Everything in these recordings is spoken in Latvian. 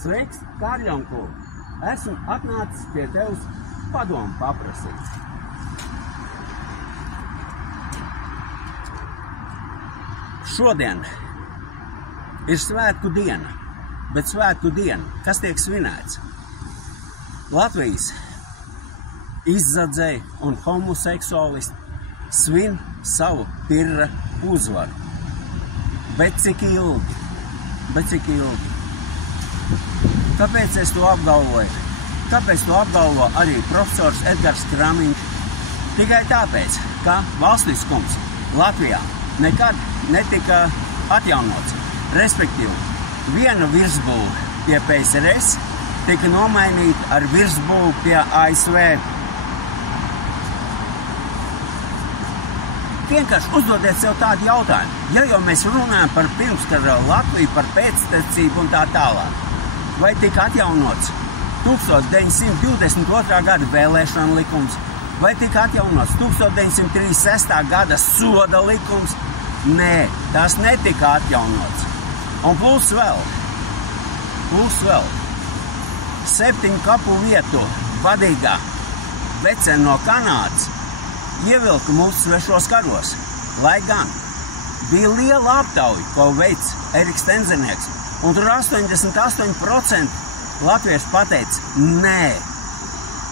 Sveiks, Kārļonku! Esmu atnācis pie tevis padomu paprasīt. Šodien ir svētku diena, bet svētku diena, kas tiek svinēts? Latvijas izzadzēji un homoseksuālisti svin savu pirra uzvaru. Bet cik ilgi? Kāpēc es to apgalvoju? Kāpēc to apgalvo arī profesors Edgars Kramiņš? Tikai tāpēc, ka valstiskums Latvijā nekad netika atjaunots. Respektīvi, viena virsbūve pie PSRS tika nomainīta ar virsbūvi pie ASV. Vienkārši uzdodiet sev tādu jautājumu. Ja jau mēs runājam par pirmskara Latviju, par pēctecību un tā tālāk, vai tika atjaunots 1922. Gada vēlēšana likums, vai tika atjaunots 1936. Gada soda likums? Nē, tas netika atjaunots. Un plus vēl 7 kapu vietu vadīgā vecene no Kanādas ievilka mūsu svešos karos, lai gan bija liela aptauja, ko veids Eriks Tenzenieks, un tur 88% latvieši pateica nē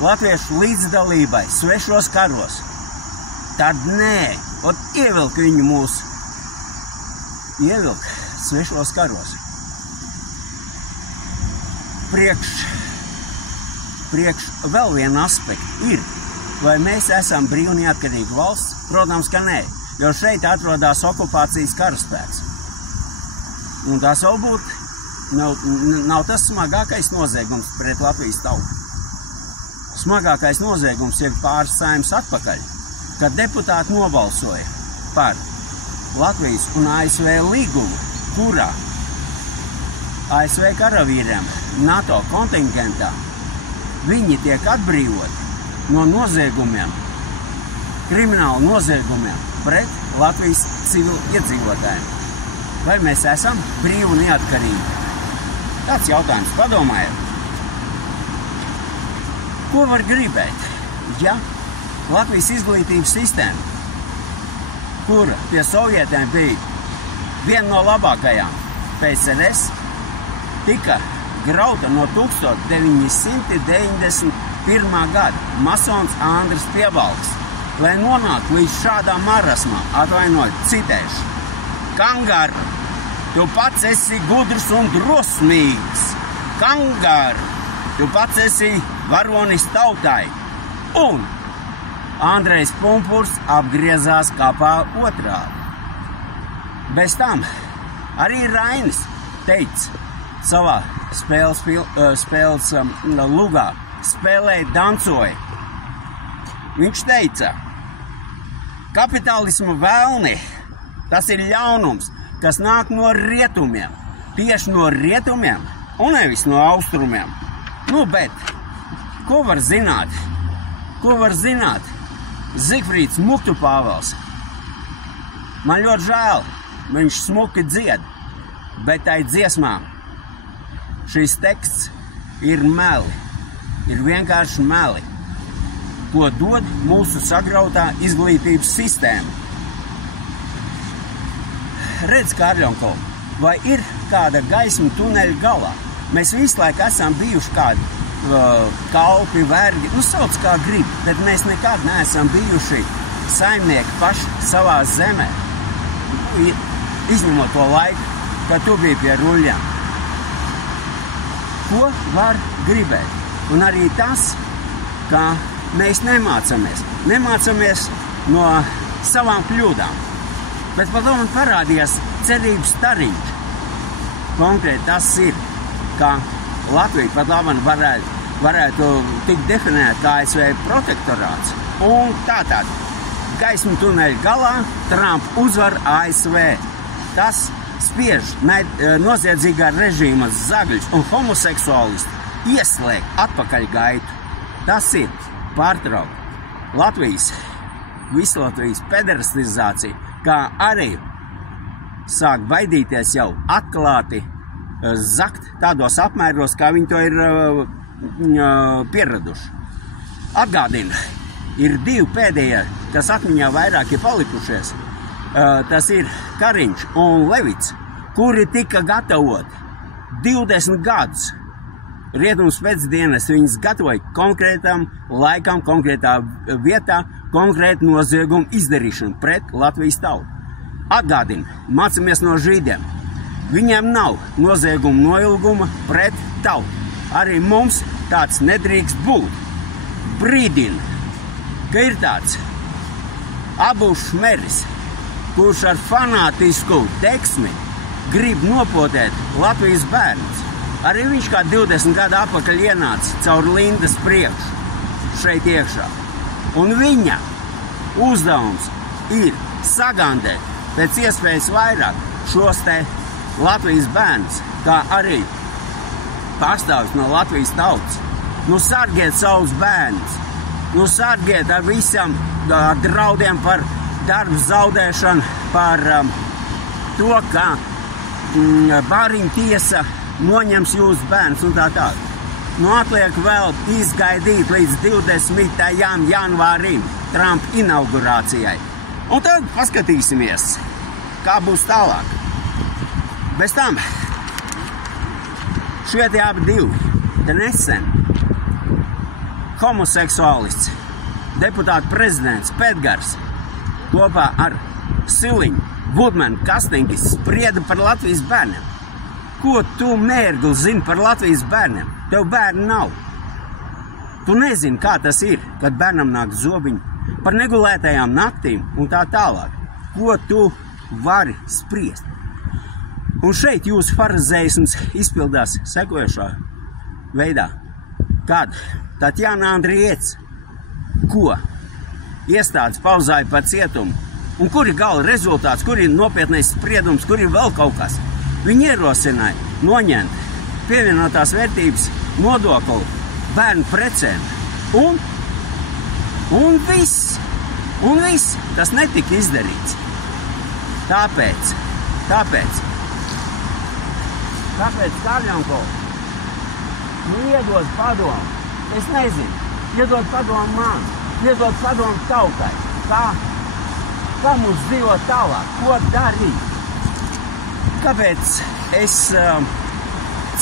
latviešu līdzdalībai svešos karos. Tad nē, un ievilka viņu mūsu svešos karos. Priekš vēl viena aspekta ir, vai mēs esam brīva neatkarīga valsts? Protams, ka nē, jo šeit atrodas okupācijas karaspēks. Un tas varbūt nav tas smagākais noziegums pret Latvijas tautu. Smagākais noziegums ir pāris saeimas atpakaļ, kad deputāti nobalsoja par Latvijas un ASV līgumu, kurā ASV karavīriem NATO kontingentā viņi tiek atbrīvoti no noziegumiem, kriminālu noziegumiem pret Latvijas civilu iedzīvotājiem. Vai mēs esam brīvi un neatkarīgi? Tāds jautājums, padomājiet. Ko var gribēt, ja Latvijas izglītības sistēma, kura pie sovietiem bija viena no labākajām PSRS, tika grauta no 1991. Gada masons Andris Piebalgs, lai nonāktu līdz šādām marasmām, atvainojiet, citēšu. Kangar, tu pats esi gudrs un drosmīgs. Kangar, tu pats esi varonis tautai. Un Andrejs Pumpurs apgriezās kapā otrādi. Bez tam arī Rainis teica savā spēles lugā, spēlēja, dancoja. Viņš teica, kapitālismu vēlni, tas ir ļaunums, kas nāk no rietumiem, tieši no rietumiem un nevis no austrumiem. Nu, bet, ko var zināt? Zigfrīds Muktu Pāvels. Man ļoti žēl, viņš smuki dzied, bet tai dziesmām šīs teksts ir meli, ir vienkārši meli, ko dod mūsu sagrautā izglītības sistēma. Redz, Kārļonko, vai ir kāda gaisma tuneļa galā? Mēs visu laiku esam bijuši kādi kalpi, vergi, sauc kā grib, bet mēs nekad neesam bijuši saimnieki paši savā zemē, izņemot to laiku, kad tu biji pie ruļļām. Ko var gribēt? Un arī tas, ka mēs nemācamies no savām kļūdām, bet par to man parādījās cerības stariņš. Konkrēti tas ir, ka Latvija pat labāk varētu tikt definēt kā ASV protektorāts. Un tātad, gaismu tuneļa galā Trump uzvar ASV. Tas spiež noziedzīgā režīma zagļus un homoseksuālisti ieslēgt atpakaļ gaitu. Tas ir pārtraukt visu Latvijas pederastizāciju, kā arī sāk baidīties jau atklāti zakt tādos apmēros, kā viņi to ir pieraduši. Atgādina, ir 2 pēdējie, kas atmiņā vairāk ir palikušies. Tas ir Kariņš un Levits, kuri tika gatavoti 20 gadus. Rietumu spēcdienas viņas gatavoja konkrētam laikam, konkrētā vietā, konkrētu noziegumu izdarīšanu pret Latvijas tautu. Atgādina, mācāmies no žīdiem. Viņiem nav noziegumu noilguma pret tautu. Arī mums tāds nedrīkst būt. Brīdina, ka ir tāds Abu Šmeris, kurš ar fanātisku deksmi grib nopotēt Latvijas bērnus. Arī viņš kā 20 gadu atpakaļ ienāca caur Lindas priekšu šeit iekšā. Un viņa uzdevums ir sagandēt pēc iespējas vairāk šos te Latvijas bērnus, kā arī pārstāvis no Latvijas tautas. Nu sargiet savus bērnus, nu sargiet ar visam draudiem par darbu zaudēšanu, par to, ka bāriņu tiesa noņems jūsu bērns un tā tālāk. Nu atliek vēl izgaidīt līdz 20. janvārim Trumpa inaugurācijai. Un tad paskatīsimies, kā būs tālāk. Bez tam šie tie abi divi, te nesen homoseksuālists, deputāta prezidents Petgars kopā ar Siliņu, Vudmanu, Kastiņģis sprieda par Latvijas bērniem. Ko tu, mērgli, zini par Latvijas bērniem? Tev bērni nav. Tu nezini, kā tas ir, kad bērnam nāk zobiņi, par negulētajām naktīm un tā tālāk. Ko tu vari spriest? Un šeit jūsu farizējisms izpildās sekojošā veidā. Kad Tatjana Andriets, ko iestādes pauzāja par cietumu, un kur ir gala rezultāts, kur ir nopietnais spriedums, kur ir vēl kaut kas. Viņi ierosināja noņemt pievienotās vērtības nodokli bērnu precēm. Un viss. Tas netika izdarīts. Tāpēc Karļonko, iedod padomu. Es nezinu, iedod padomu man, iedod padomu tautai. Kā mums dzīvot tālāk, ko darīt? Kāpēc es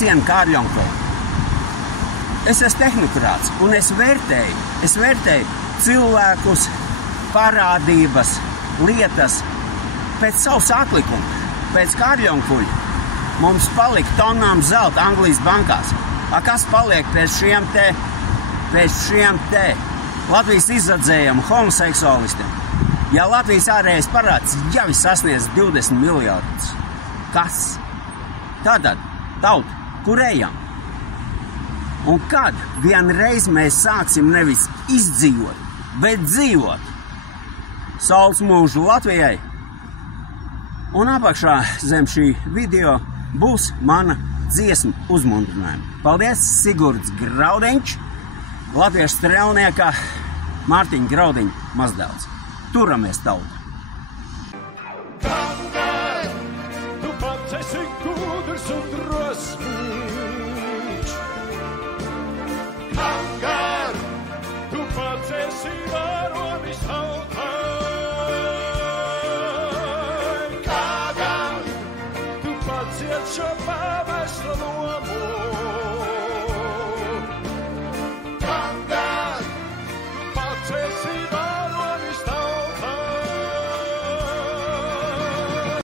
cienu Karļonko? Es esmu tehnokrāts un es vērtēju cilvēkus, parādības, lietas pēc savas atlikuma, pēc Karļonkuļa. Mums palika tonām zelta Anglijas bankās. Kas paliek pēc šiem te Latvijas izradzējiem homoseksuālistiem? Ja Latvijas ārējais parāds jau ir sasniedz 20 miljardus. Kas? Tātad, tauta, kur ejam? Un kad vienreiz mēs sāksim nevis izdzīvot, bet dzīvot? Saules mūžu Latvijai. Un apakšā zem šī video būs mana dziesma uzmundrinājuma. Paldies, Sigurds Graudiņš, latviešu strēlnieka Mārtiņa Graudiņa mazdēls. Turamies, tauta! Esi gudrs un drosmīgs. Kamgar tu pats esi varonis tautai. Kā gan tu pats iet šo pamesta lomu.